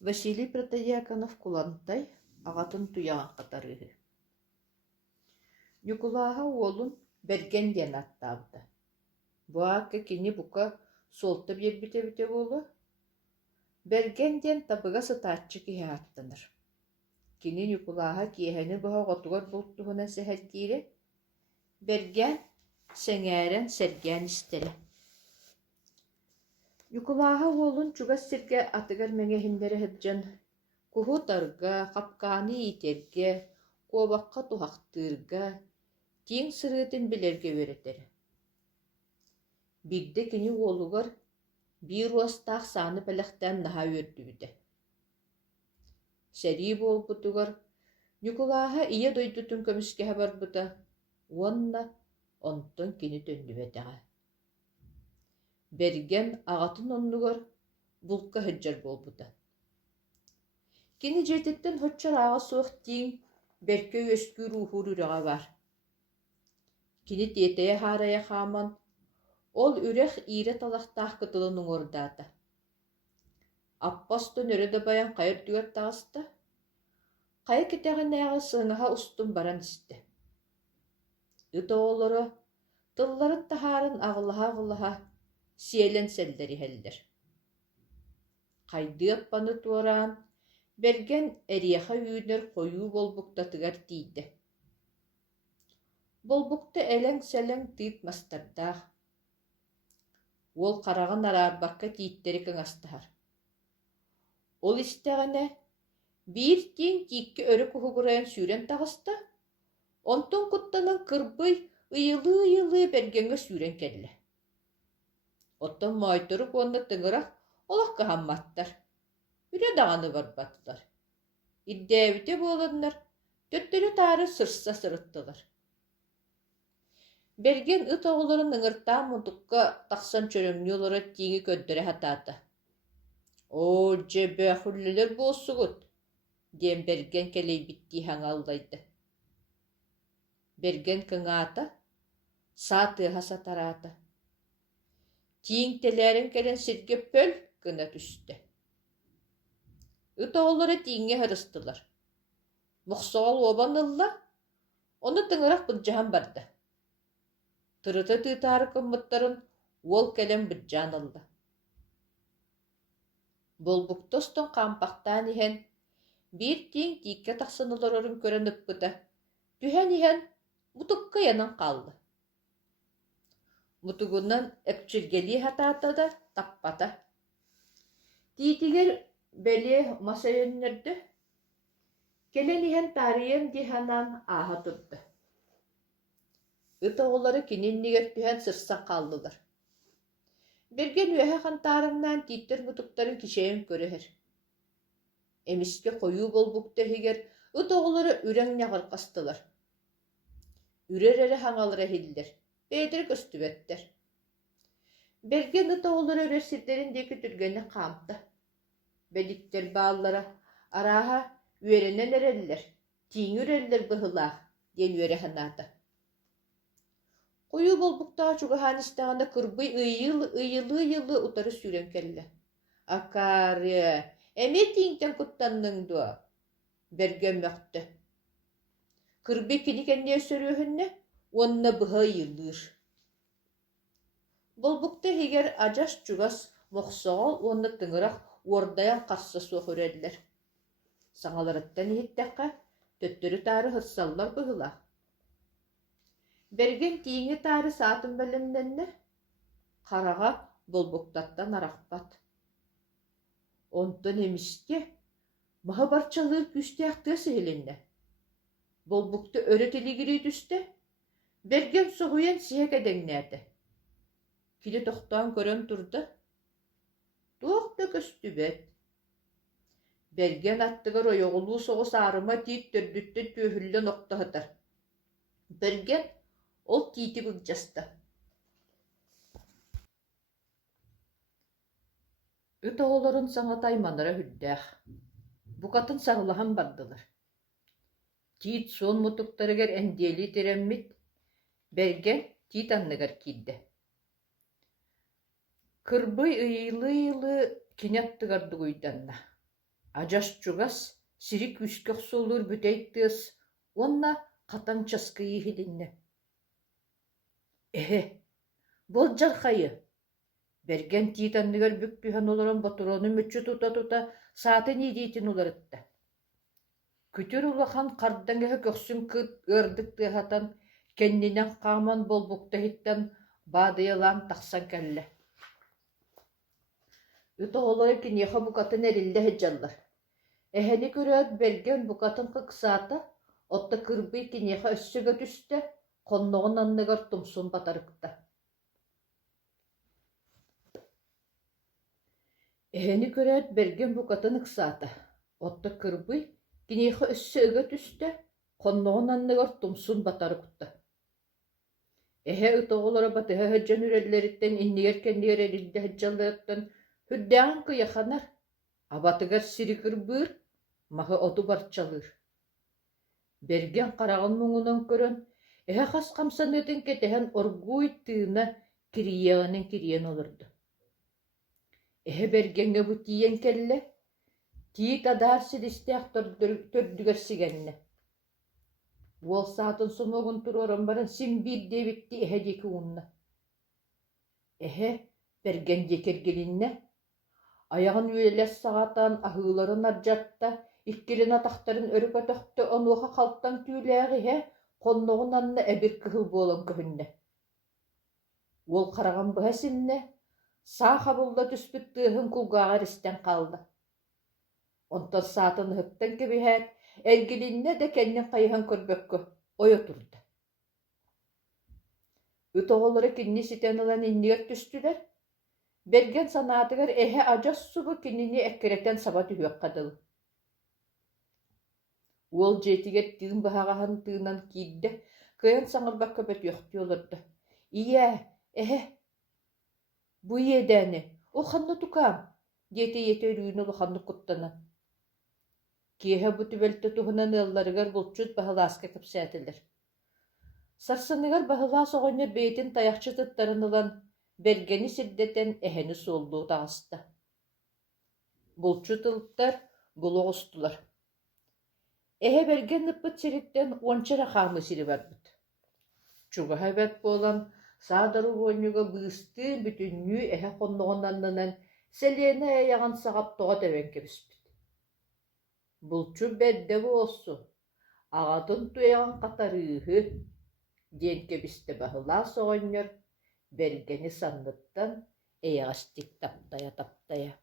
Василий Протояконов кулантай ағатын туяған қатарығы. Нюкулаға олын берген ден аттабды. Буақы кені бұқа солты бербіте болу. Берген ден табыға сытатчы кеге аттыныр. Кені Нюкулаға киехені бұға ғотуғар болттуғына сәхәр кейрі. Берген сәңәрен сәрген істері. Нюкулаға олын чугас сирге атыгар мәңехіндері хыджан. Куху тарга, қапқаны итерге, қобаққа тухақтырга, тең сырытын білерге өретері. Бигде кені олуғар bir уастақ саны пәліқтен наға өрді бүді. Сәрі бол бұтығар, Нюкулаға ие дойдутын көміске бар бұта, онна онтын кені төнді бәтіға. Берген ағатын оннығар бұлққа хыджар бол бұта. Кені жететтен хотчар аға соқ дейін берке өскү рухур үреға бар. Кені тетeye харая хаман, ол үрек ире талақтақ кытылының ордаты. Аппастын өреді баян қайыр дүгер тағысты. Қайы кетеген аяғы сыңыға ұстын баран істі. Үті олары, тылларын тахарын ағылыға сиелен сәлдері хәлдер. Қайды аппаны туаран, берген әрияға үйінер қойу болбуқтатығар дейді. Болбуқты әлің-сәлің тыйт мастардақ. Ол қарағын арарбаққа титтері кің астығар. Ол істеғіне бір тен тикке өрі күхігірайын сүйрен тағысты, онтын құттанын кырбый ұйылы бергенге сүйрен кәділі. Оттан майтырып онны тыңырақ олаққа хамматтар. Үре дағаны барбаттылар. Иддәвіте болынлар, төттері тары сырса сырыттылар. Берген ыт оғыларын ыңырттан мұндыққа тақсан чөрімні олары теңі көндірі хататы. О, жебе хүллілер болсығыт, дем берген келей бітті хаңалдайды. Берген кыңаты, сатыға сатараты. Тең телерін келен сірге пөл кына түсті. Ыт оғылары теңе хырыстылар. Мұқсоғал обанылла, оны тыңырақ бұджахан барды. Тырыты тытары көмміттарын ол кәлем бүджан алды. Болбуктостың қампақтан ихен, бір тең тикке тақсыныларын көрініп бұды. Түхен ихен мұтыққа янын қалды. Мұтығынан әпчіргелі хататы да таппаты. Тийтігер бәле маса өнерді, келен ихен тарием диханан аға тұрды. Ыт оғылары кененнегер түхен сырсан қалдылар. Берген өйе қантарынан титтер мұтықтарын кишейін көрігер. Эміске қойу болбуқты егер ыт оғылары үрен неғыр қастылар. Үрер әрі хаңалыра хелдер, бейдір көстібеттер. Берген ыт оғылары өресідеріндегі түргені қамты. Бәдіктер бағылары араға үйерінен әрелілер, тиң үрелілер бұғылақ, ден үйері ханаты. Қойу болбуқтаға чуғахан істағанда кырбый ыйылы ұтары сүйрен келі. Акары, әме тиңтен құттанның дуа. Берген мәқті. Кырбый кенекенне сөрөхінне, онына бұға ыйылыр. Болбуқта егер ажаш чуғас мұқсоғал онына тыңырақ ордаян қасса соқ өрелілер. Саңаларыттан еттәққа төттірі тары хырсаллар бұғыла. Берген тиңі тары сатын бәлімденне, қараға болбуқтаттан арақпат. Онтын еміске, маға барчалыр күсті ақтығы сәйленне. Болбуқты өрі телегірей түсті, берген соғуен сиек әдеңнәді. Кілі тоқтан көрін тұрды. Тоқты көсті бәд. Берген аттығыр ойоғылу соғыс арыма тиіп түрдітті түйhüllі ноқтығытыр. Берген ол тиити бұлжасты. Үт оғыларын саңа тайманыра хүддәқ. Бұқатын сағылаған бардылар. Тиит сон мұтықтарығар әндели тереммит, берген тиит анныгар кейді. Кырбый ыйлы кенеттігарды көйданна. Ажас чугас сирик үскөх солур бүтейттіс, онна қатан часкıyı хилинне. Бол жархайы. Берген тиитанныгар бүкпүһэн олорон ботурону мүччү тута саатын идиитин уларытта. Күтүр улахан кардаңыһы көксүн ырдык тыахатан кеннинен хааман болбуктаһыттан баадыялаан тахсан кэллэ. Ütоҕолору киниэхэ букатын эриллэ хэдьаллар. Эһэни көрөөт берген букатын кыксаата, отта кырбый киниэхэ өссөгө түстэ, хонноҕун анныгар тумсун батарыкта. Эһэни көрөөт берген букатын ыксаата, отта кырбый киниэхэ өссөгө түстэ, хонноҕун анныгар тумсун батарыкта. Эһэ ütоҕолоро батыһа хэдьан үрэллэриттэн иннигэр кэннигэр эриллэ хэдьалларыттан хүддэҕин кыйаханар, абатыгар сири кырбыыр, маһы оту барчалыыр. Берген хараҕын муҥунан көрөн, эһэ хас хамсаныытын кэтэһэн оргууй тыына кирийэҕинин кириэн олордо. Эһэ бергенге бу тиийэн кэллэ, тиит адаар силистээх төрдүгэр сигэннэ. Уол саатын сумугун туруоран баран симбиир диэбитти эһэ диэки уунна. Эһэ берген диэкэргилиннэ, аяҕын үөлэс саҕатаан аһыыларын ардьатта, иккилин атахтарын өрүк өтөхтө онуоха халтан түүлээх иһэ хонноҕун анна эбир кыһыл буолан көһүннэ. Уол хараҕан быһа синнэ, саа хабылла түспүт тыаһын кулгааҕар истэн хаалла. Онтон саатын ыһыттан кэбиһээт, эргилиннэ да кэннин хайыһан көрбөккө ойо турда. Ütоҕолоро кинини ситэн ылан иннигэр түстүлэр, берген санаатыгар эһэ адьас субу кинини эккирэтэн саба түһүөххадыл. Уол дьиэтигэр тыын быһаҕаһын тыынан киирдэ, кыйан саҥарбакка бөтүөхтү олордо. «Ийэ, эһэ, бу иэдээни, ол ханна тукаам» диэти ийэтэ өрүүнү улаханнык куттанан. Киэһэ бу түбэлтэ туһунан ыалларыгар булчут баһылааска кэпсээтилэр. Сарсыныгар баһылаас оҕонньор бэйэтин тайахчы тыттарын ылан бергени сирдэтэн эһэни суоллуу таҕыста. Булчут ылыттар булуҕустулар. Эһэ берген ныппыт сириттэн уончара хаамы сири барбыт. Чугаһа эбэт буолан саадару уонньуга быыстыын бүтүннүү эһэ хонноҕунаннынан сэлиэна эйэҕин саҕап тоҕо тэбэн кэбиспит. Булчу бэрдэ буолсу, аҕатын туйаҕын хатарыыһы диэн кэбистэ баһылаас оҕонньор бергени санныттан эйэҕистик таптая.